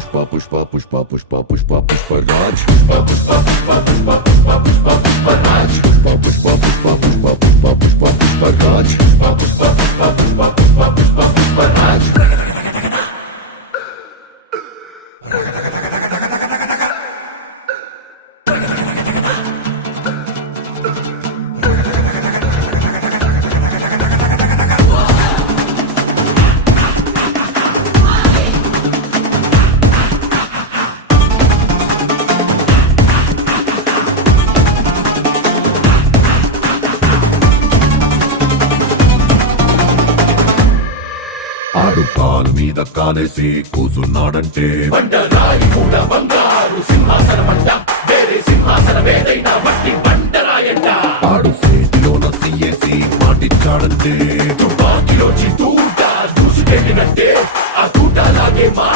పుష్ప పుష్ప పుష్ప పుష్ప పుష్ప పుష్పరాజ్ పుష్ప పుష్ప పుష్ప పుష్ప పుష్ప పుష్ప పుష్పరాజ్ పుష్ప పుష్ప పుష్ప పుష్ప పుష్ప పుష్ప పుష్పరాజ్ పుష్ప పుష్ప పుష్ప పుష్ప పుష్ప పుష్ప పుష్పరాజ్ ఆడు కాలు మీద కాలేసి కూసున్నాడంటే బండరాయి మూడ బంగారు సింహాసనమంట వేరే సింహాసనమేదైనా మట్టి బండరాయంట ఆడు చేతిలోన సీఏసి మాటిచ్చాడంటే తుపాకిలోచి తూట దూసుకెళ్ళినట్టే ఆ తూట లాగే మా